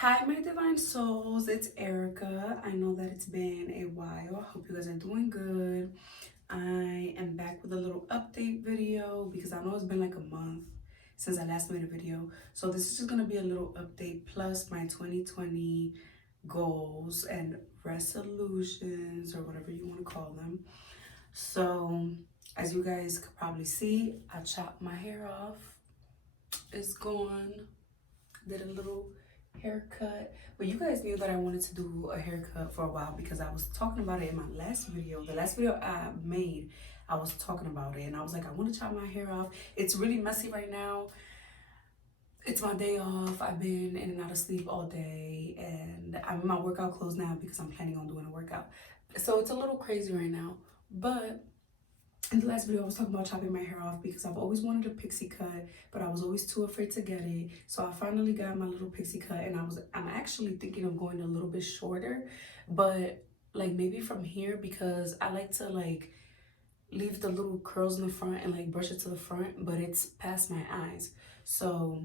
Hi, my divine souls. It's Erica. I know that it's been a while. I hope you guys are doing good. I am back with a little update video because I know it's been like a month since I last made a video. So this is just going to be a little update plus my 2020 goals and resolutions or whatever you want to call them. So as you guys could probably see, I chopped my hair off. It's gone. Did a little haircut. But you guys knew that I wanted to do a haircut for a while because I was talking about it in my last video. The last video I made, I was talking about it and I was like, I want to chop my hair off. It's really messy right now. It's my day off. I've been in and out of sleep all day and I'm in my workout clothes now because I'm planning on doing a workout. So it's a little crazy right now. But in the last video, I was talking about chopping my hair off because I've always wanted a pixie cut, but I was always too afraid to get it. So I finally got my little pixie cut, and I'm actually thinking of going a little bit shorter, but like maybe from here because I like to like leave the little curls in the front and like brush it to the front, but it's past my eyes. So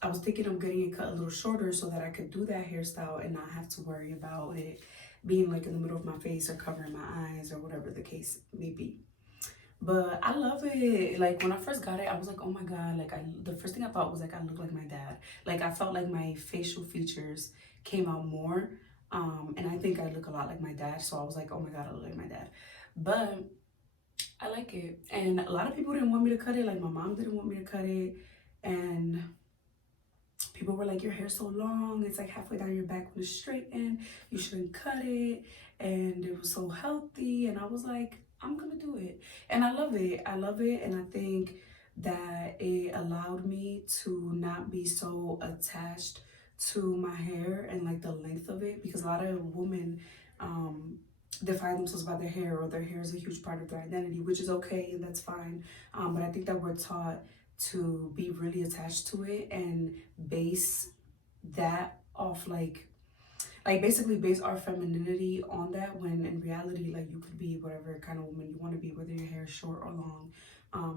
I was thinking of getting it cut a little shorter so that I could do that hairstyle and not have to worry about it being like in the middle of my face or covering my eyes or whatever the case may be. But I love it. Like when I first got it, I was like, oh my God. Like the first thing I thought was like I look like my dad. Like I felt like my facial features came out more. And I think I look a lot like my dad. So I was like, oh my God, I look like my dad. But I like it. And a lot of people didn't want me to cut it. Like my mom didn't want me to cut it. And people were like, your hair's so long. It's like halfway down your back when it's straightened. You shouldn't cut it. And it was so healthy. And I was like, I'm going to do it. And I love it. I love it. And I think that it allowed me to not be so attached to my hair and like the length of it. Because a lot of women define themselves by their hair, or their hair is a huge part of their identity, which is okay and that's fine. But I think that we're taught to be really attached to it and base that off like basically base our femininity on that, when in reality like you could be whatever kind of woman you want to be, whether your hair is short or long.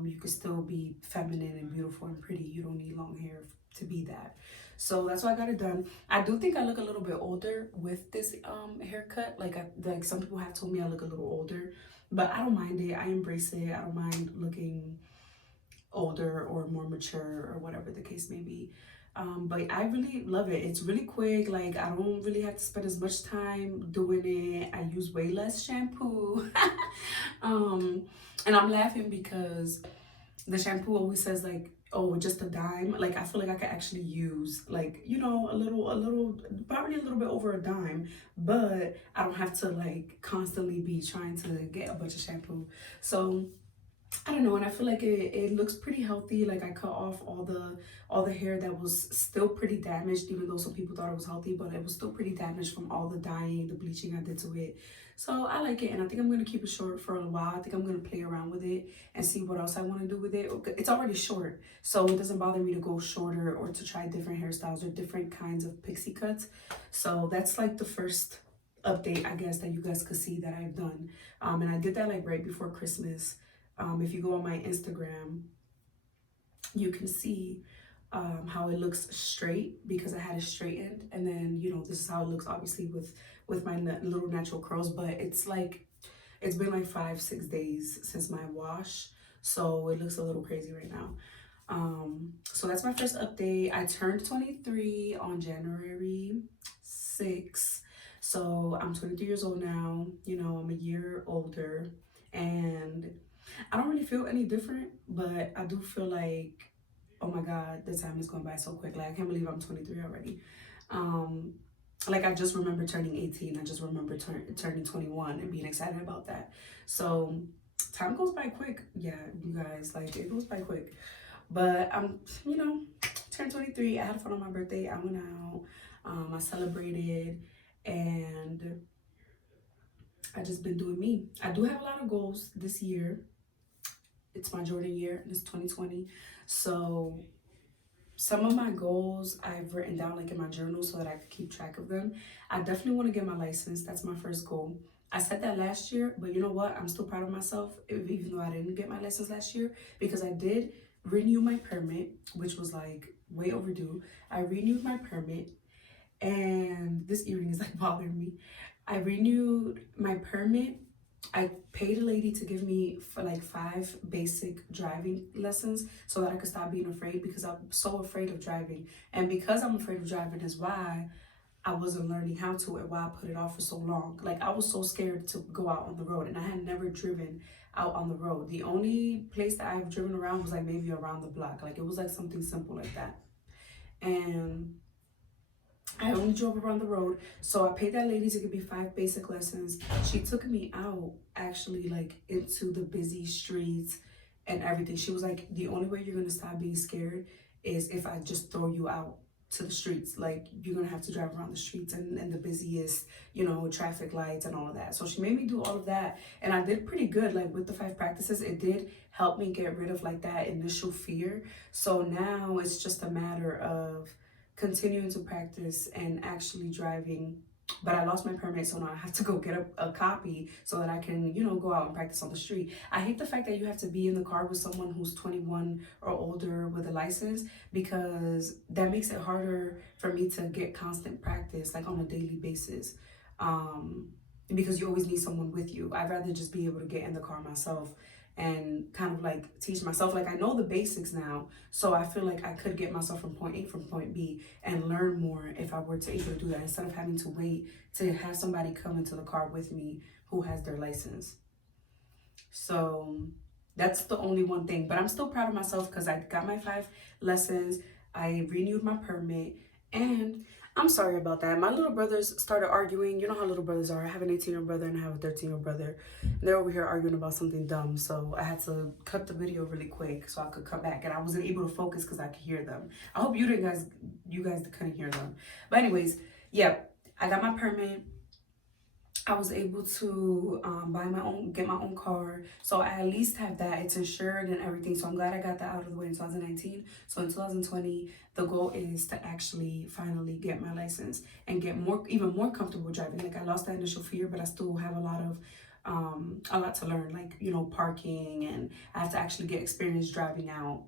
You could still be feminine and beautiful and pretty. You don't need long hair to be that. So that's why I got it done. I do think I look a little bit older with this haircut. Like some people have told me I look a little older, but I don't mind it. I embrace it. I don't mind looking older or more mature or whatever the case may be. But I really love it. It's really quick. Like I don't really have to spend as much time doing it. I use way less shampoo. um, and I'm laughing because the shampoo always says like, oh, just a dime. Like I feel like I could actually use like, you know, probably a little bit over a dime, but I don't have to like constantly be trying to get a bunch of shampoo. So I don't know, and I feel like it looks pretty healthy. Like I cut off all the hair that was still pretty damaged, even though some people thought it was healthy, but it was still pretty damaged from all the dyeing, the bleaching I did to it. So I like it, and I think I'm gonna keep it short for a while. I think I'm gonna play around with it and see what else I want to do with it. It's already short, so it doesn't bother me to go shorter or to try different hairstyles or different kinds of pixie cuts. So that's like the first update, I guess, that you guys could see that I've done. And I did that like right before Christmas. If you go on my Instagram, you can see how it looks straight because I had it straightened, and then you know this is how it looks obviously with my little natural curls. But it's like it's been like 5-6 days since my wash, so it looks a little crazy right now. So that's my first update. I turned 23 on January 6th, so I'm 23 years old now. You know, I'm a year older, and I don't really feel any different, but I do feel like, oh my God, the time is going by so quick. Like I can't believe I'm 23 already. Um, like I just remember turning 18. I just remember turning 21 and being excited about that. So time goes by quick. Yeah, you guys, like it goes by quick. But I'm, you know, turned 23. I had fun on my birthday. I went out. I celebrated, and I just been doing me. I do have a lot of goals this year. It's my Jordan year and it's 2020. So some of my goals I've written down like in my journal so that I could keep track of them. I definitely want to get my license. That's my first goal. I said that last year, but you know what? I'm still proud of myself, even though I didn't get my license last year, because I did renew my permit, which was like way overdue. I renewed my permit, and this earring is like bothering me. I renewed my permit. I paid a lady to give me for like 5 basic driving lessons so that I could stop being afraid, because I'm so afraid of driving. And because I'm afraid of driving is why I wasn't learning how to, and why I put it off for so long. Like, I was so scared to go out on the road, and I had never driven out on the road. The only place that I've driven around was like maybe around the block. Like, it was like something simple like that. And I only drove around the road. So I paid that lady to give me 5 basic lessons. She took me out, actually, like into the busy streets and everything. She was like, the only way you're gonna stop being scared is if I just throw you out to the streets. Like, you're gonna have to drive around the streets and the busiest, you know, traffic lights and all of that. So she made me do all of that, and I did pretty good. Like, with the 5 practices, it did help me get rid of like that initial fear. So now it's just a matter of continuing to practice and actually driving. But I lost my permit, so now I have to go get a copy so that I can, you know, go out and practice on the street. I hate the fact that you have to be in the car with someone who's 21 or older with a license, because that makes it harder for me to get constant practice, like on a daily basis. Because you always need someone with you. I'd rather just be able to get in the car myself and kind of like teach myself. Like, I know the basics now, so I feel like I could get myself from point A from point B and learn more if I were to able to do that, instead of having to wait to have somebody come into the car with me who has their license. So that's the only one thing, but I'm still proud of myself because I got my 5 lessons. I renewed my permit, and I'm sorry about that. My little brothers started arguing. You know how little brothers are. I have an 18-year-old brother and I have a 13-year-old brother. They're over here arguing about something dumb, so I had to cut the video really quick so I could come back, and I wasn't able to focus because I could hear them. I hope you guys couldn't hear them. But anyways, yeah, I got my permit. I was able to get my own car. So I at least have that. It's insured and everything. So I'm glad I got that out of the way in 2019. So in 2020, the goal is to actually finally get my license and get even more comfortable driving. Like, I lost that initial fear, but I still have a lot to learn, like, you know, parking, and I have to actually get experience driving out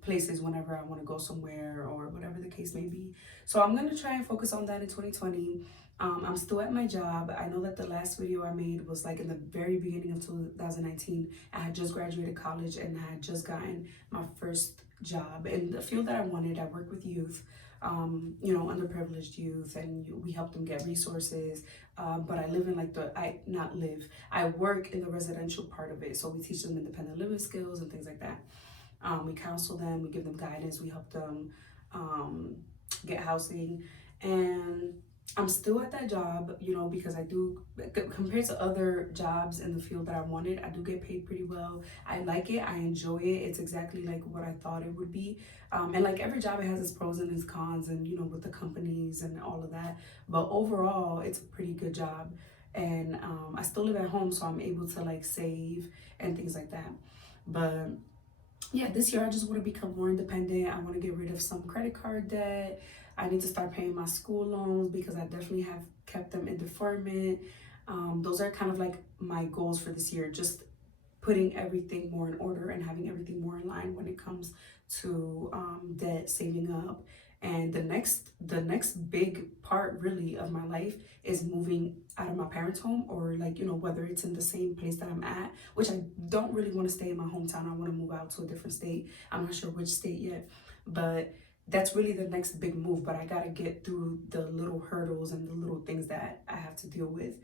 places whenever I want to go somewhere or whatever the case may be. So I'm going to try and focus on that in 2020. I'm still at my job. I know that the last video I made was like in the very beginning of 2019. I had just graduated college and I had just gotten my first job in the field that I wanted. I work with youth, you know, underprivileged youth, and we help them get resources. But I live in like I work in the residential part of it. So we teach them independent living skills and things like that. We counsel them, we give them guidance, we help them get housing. And I'm still at that job, you know, because I do, compared to other jobs in the field that I wanted, I do get paid pretty well. I like it, I enjoy it. It's exactly like what I thought it would be. And like every job, it has its pros and its cons, and, you know, with the companies and all of that. But overall, it's a pretty good job. And I still live at home, so I'm able to like save and things like that. But yeah, this year I just want to become more independent. I want to get rid of some credit card debt. I need to start paying my school loans because I definitely have kept them in deferment. Those are kind of like my goals for this year, just putting everything more in order and having everything more in line when it comes to debt, saving up. And the next big part really of my life is moving out of my parents' home, or like, you know, whether it's in the same place that I'm at, which I don't really want to stay in my hometown. I want to move out to a different state. I'm not sure which state yet, but that's really the next big move. But I got to get through the little hurdles and the little things that I have to deal with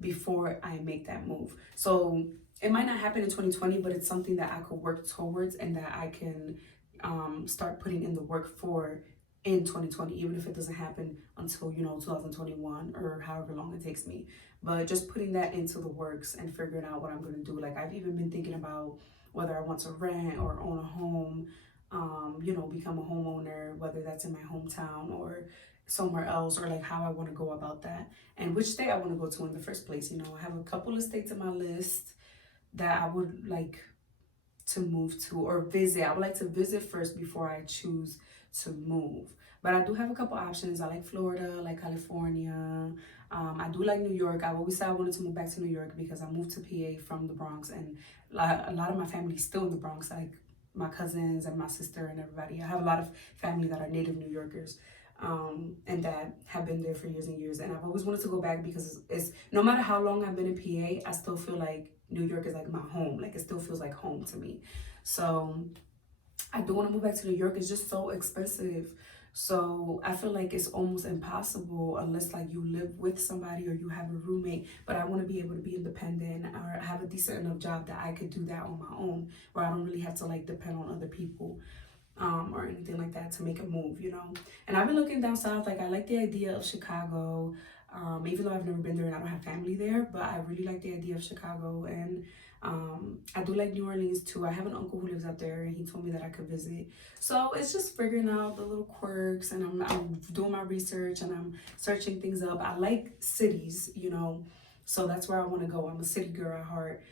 before I make that move. So it might not happen in 2020, but it's something that I could work towards and that I can start putting in the work for in 2020, even if it doesn't happen until, you know, 2021 or however long it takes me. But just putting that into the works and figuring out what I'm going to do. Like, I've even been thinking about whether I want to rent or own a home, you know, become a homeowner, whether that's in my hometown or somewhere else, or like how I want to go about that and which state I want to go to in the first place. You know, I have a couple of states on my list that I would like to move to or visit. I would like to visit first before I choose to move. But I do have a couple options. I like Florida, I like California. I do like New York. I've always said I wanted to move back to New York because I moved to PA from the Bronx, and a lot of my family is still in the Bronx, like my cousins and my sister and everybody. I have a lot of family that are native New Yorkers. and that have been there for years and years. And I've always wanted to go back because it's no matter how long I've been in PA, I still feel like New York is like my home. Like it still feels like home to me. So I do want to move back to New York. It's just so expensive. So I feel like it's almost impossible unless like you live with somebody or you have a roommate. But I want to be able to be independent or have a decent enough job that I could do that on my own, where I don't really have to like depend on other people or anything like that to make a move, you know. And I've been looking down south. Like I like the idea of Chicago. Even though I've never been there and I don't have family there, but I really like the idea of Chicago. And I do like New Orleans too. I have an uncle who lives out there and he told me that I could visit. So it's just figuring out the little quirks, and I'm doing my research and I'm searching things up. I like cities, you know, so that's where I want to go. I'm a city girl at heart.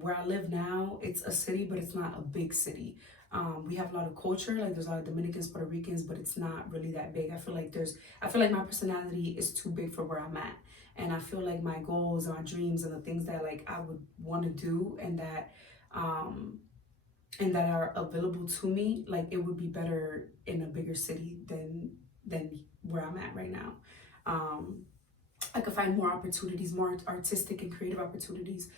Where I live now, it's a city, but it's not a big city. We have a lot of culture, like there's a lot of Dominicans, Puerto Ricans, but it's not really that big. I feel like my personality is too big for where I'm at. And I feel like my goals and my dreams and the things that like I would want to do um and that are available to me, like it would be better in a bigger city than where I'm at right now. Um I could find more opportunities, more artistic and creative opportunities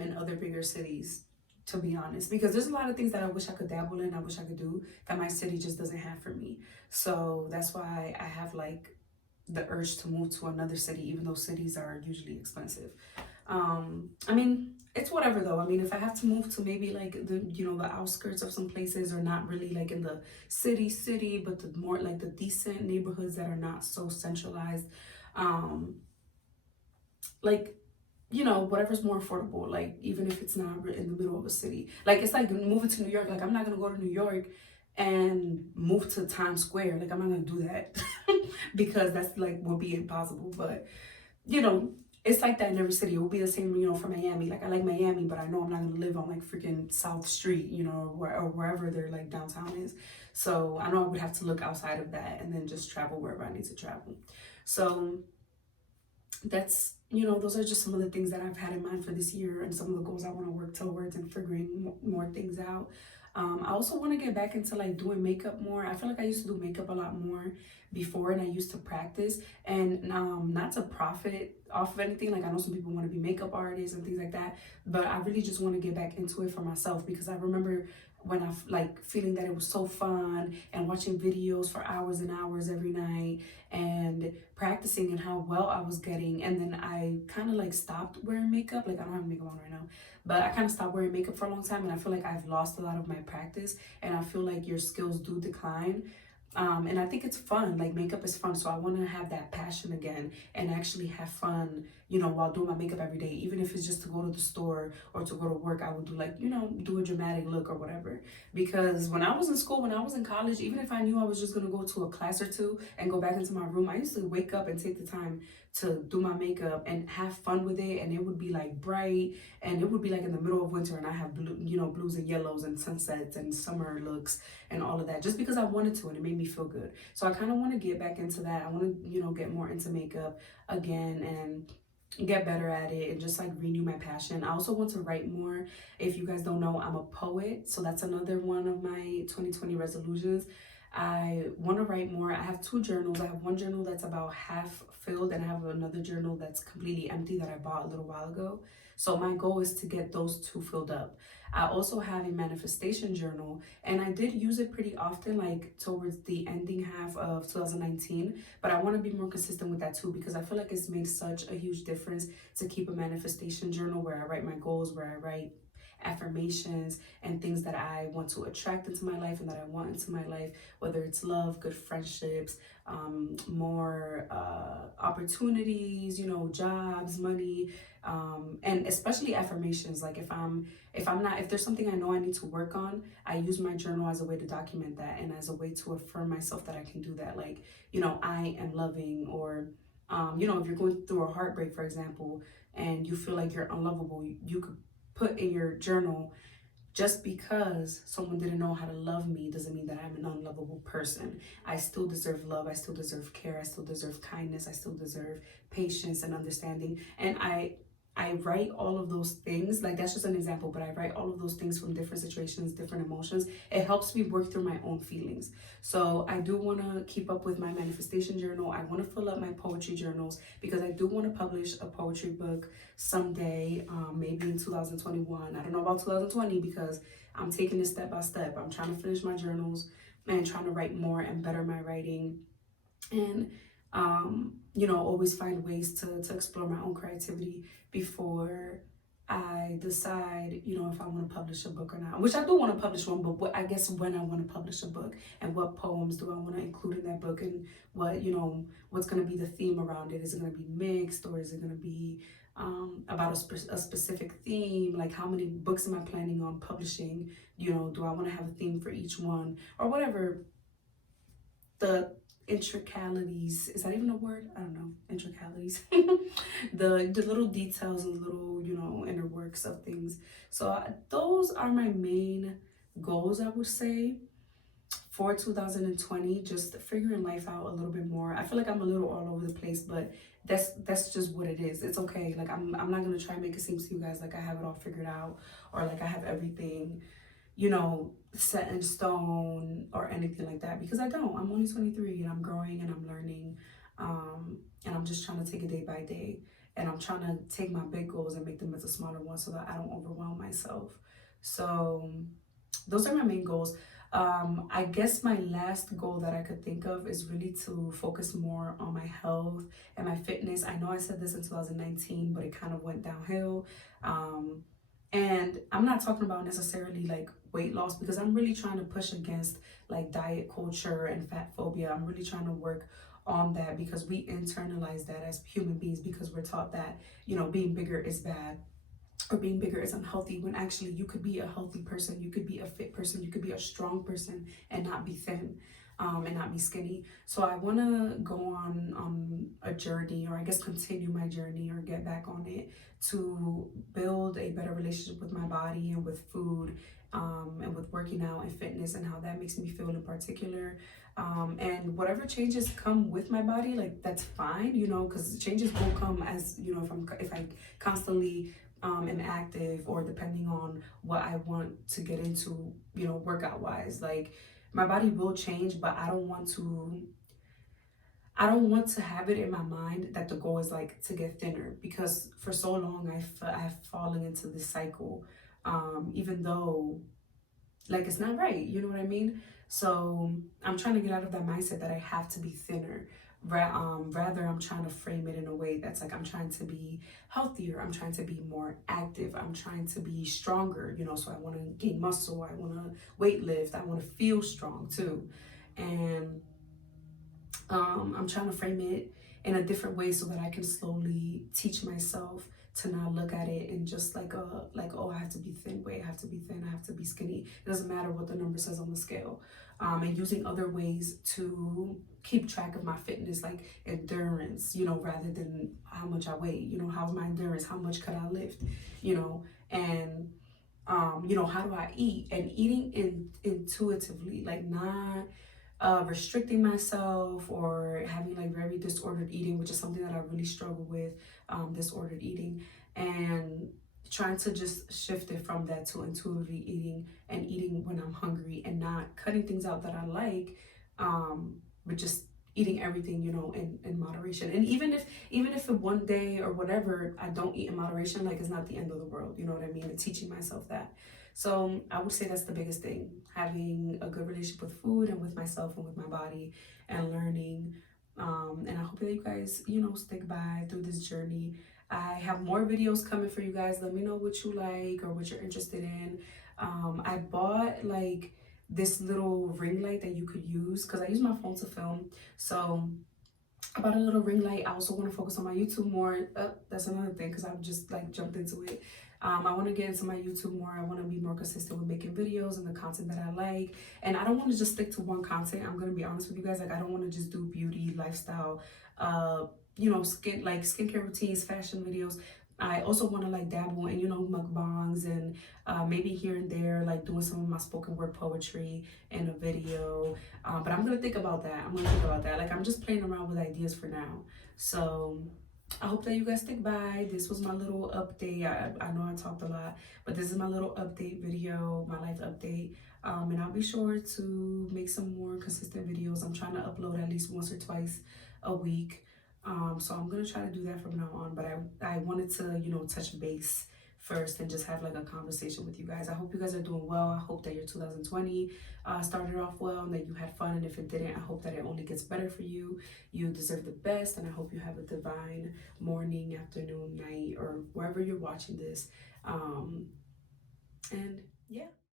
in other bigger cities, to be honest. Because there's a lot of things that I wish I could dabble in, I wish I could do that my city just doesn't have for me. So that's why I have like the urge to move to another city, even though cities are usually expensive. I mean, it's whatever though. I mean, if I have to move to maybe like the outskirts of some places, or not really like in the city, but the more like the decent neighborhoods that are not so centralized, um, like whatever's more affordable, like even if it's not in the middle of a city. Like it's like moving to New York. Like I'm not gonna go to New York and move to Times Square. Like I'm not gonna do that because that's like would be impossible. But you know, it's like that in every city. It will be the same, for Miami. Like I like Miami, but I know I'm not gonna live on like freaking South Street, or wherever their like downtown is. So I know I would have to look outside of that and then just travel wherever I need to travel. So that's those are just some of the things that I've had in mind for this year, and some of the goals I want to work towards, and figuring more things out. I also want to get back into like doing makeup more. I feel like I used to do makeup a lot more before, and I used to practice, and not to profit off of anything. Like I know some people want to be makeup artists and things like that, but I really just want to get back into it for myself, because I remember when I like feeling that it was so fun and watching videos for hours and hours every night and practicing, and how well I was getting. And then I kind of like stopped wearing makeup. Like I don't have makeup on right now, but I kind of stopped wearing makeup for a long time, and I feel like I've lost a lot of my practice, and I feel like your skills do decline. And I think it's fun. Like makeup is fun, so I want to have that passion again and actually have fun, while doing my makeup every day. Even if it's just to go to the store or to go to work, I would do like, do a dramatic look or whatever. Because when I was in school, when I was in college, even if I knew I was just gonna go to a class or two and go back into my room, I used to wake up and take the time to do my makeup and have fun with it. And it would be like bright, and it would be like in the middle of winter, and I have blue, blues and yellows and sunsets and summer looks and all of that, just because I wanted to, and it made me feel good. So I kind of want to get back into that. I want to, get more into makeup again and get better at it, and just like renew my passion. I also want to write more. If you guys don't know, I'm a poet, so that's another one of my 2020 resolutions. I want to write more. I have two journals. I have one journal that's about half filled, and I have another journal that's completely empty that I bought a little while ago. So my goal is to get those two filled up. I also have a manifestation journal, and I did use it pretty often, like towards the ending half of 2019. But I want to be more consistent with that too, because I feel like it's made such a huge difference to keep a manifestation journal where I write my goals, where I write affirmations and things that I want to attract into my life and that I want into my life, whether it's love, good friendships, more opportunities, jobs, money, and especially affirmations. Like if there's something I know I need to work on, I use my journal as a way to document that, and as a way to affirm myself that I can do that. Like, I am loving, or if you're going through a heartbreak, for example, and you feel like you're unlovable, you could put in your journal, just because someone didn't know how to love me doesn't mean that I'm an unlovable person. I still deserve love. I still deserve care. I still deserve kindness. I still deserve patience and understanding. And I write all of those things, like that's just an example, but I write all of those things from different situations, different emotions. It helps me work through my own feelings. So I do want to keep up with my manifestation journal. I want to fill up my poetry journals because I do want to publish a poetry book someday, maybe in 2021. I don't know about 2020 because I'm taking this step by step. I'm trying to finish my journals and trying to write more and better my writing. And you know, always find ways to explore my own creativity before I decide, you know, if I want to publish a book or not. Which I do want to publish one, but I guess when I want to publish a book and what poems do I want to include in that book, and what, you know, what's going to be the theme around it. Is it going to be mixed, or is it going to be about a specific theme? Like, how many books am I planning on publishing? You know, do I want to have a theme for each one, or whatever the intricalities, is that even a word? I don't know. Intricalities. The little details and little, you know, inner works of things. So those are my main goals, I would say, for 2020. Just figuring life out a little bit more. I feel like I'm a little all over the place, but that's just what it is. It's okay. Like, I'm not gonna try and make it seem to you guys like I have it all figured out, or like I have everything, you know, set in stone or anything like that, because I don't. I'm only 23 and I'm growing and I'm learning, and I'm just trying to take it day by day, and I'm trying to take my big goals and make them into smaller ones so that I don't overwhelm myself. So those are my main goals. I guess my last goal that I could think of is really to focus more on my health and my fitness. I know I said this in 2019, but it kind of went downhill. And I'm not talking about necessarily like weight loss, because I'm really trying to push against like diet culture and fat phobia. I'm really trying to work on that, because we internalize that as human beings, because we're taught that, you know, being bigger is bad, or being bigger is unhealthy, when actually you could be a healthy person, you could be a fit person, you could be a strong person and not be thin, and not be skinny. So I want to go on a journey, or I guess continue my journey, or get back on it, to build a better relationship with my body and with food, and with working out and fitness, and how that makes me feel in particular. And whatever changes come with my body, like that's fine, you know, because changes will come, as you know, if I constantly am active, or depending on what I want to get into, you know, workout wise. Like, my body will change, but I don't want to have it in my mind that the goal is like to get thinner, because for so long I've fallen into this cycle, even though like it's not right, you know what I mean? So I'm trying to get out of that mindset that I have to be thinner. Rather, I'm trying to frame it in a way that's like, I'm trying to be healthier, I'm trying to be more active, I'm trying to be stronger, you know. So I want to gain muscle, I want to weight lift, I want to feel strong too. And I'm trying to frame it in a different way so that I can slowly teach myself to not look at it and just like oh, I have to be thin, wait, I have to be thin, I have to be skinny. It doesn't matter what the number says on the scale. And using other ways to keep track of my fitness, like endurance, you know, rather than how much I weigh, you know, how's my endurance, how much could I lift, you know. And you know, how do I eat, and eating intuitively, like not restricting myself, or having like very disordered eating, which is something that I really struggle with, disordered eating, and trying to just shift it from that to intuitively eating, and eating when I'm hungry, and not cutting things out that I like, but just eating everything, you know, in moderation. And even if one day or whatever I don't eat in moderation, like, it's not the end of the world, you know what I mean? And teaching myself that. So I would say that's the biggest thing, having a good relationship with food and with myself and with my body, and learning. And I hope that you guys, you know, stick by through this journey. I have more videos coming for you guys. Let me know what you like or what you're interested in. I bought like this little ring light that you could use, because I use my phone to film. So I bought a little ring light. I also want to focus on my YouTube more. That's another thing, because I've just like jumped into it. I want to get into my YouTube more. I want to be more consistent with making videos and the content that I like. And I don't want to just stick to one content. I'm going to be honest with you guys. Like, I don't want to just do beauty, lifestyle, you know, skincare routines, fashion videos. I also want to like dabble in, you know, mukbangs, and maybe here and there, like doing some of my spoken word poetry in a video. But I'm going to think about that. Like, I'm just playing around with ideas for now. So I hope that you guys stick by. This was my little update. I know I talked a lot, but this is my little update video, my life update. And I'll be sure to make some more consistent videos. I'm trying to upload at least once or twice a week. So I'm gonna try to do that from now on. But I wanted to, you know, touch base first and just have like a conversation with you guys. I hope you guys are doing well. I hope that your 2020 started off well and that you had fun. And if it didn't, I hope that it only gets better for you. You deserve the best, and I hope you have a divine morning, afternoon, night, or wherever you're watching this. And yeah.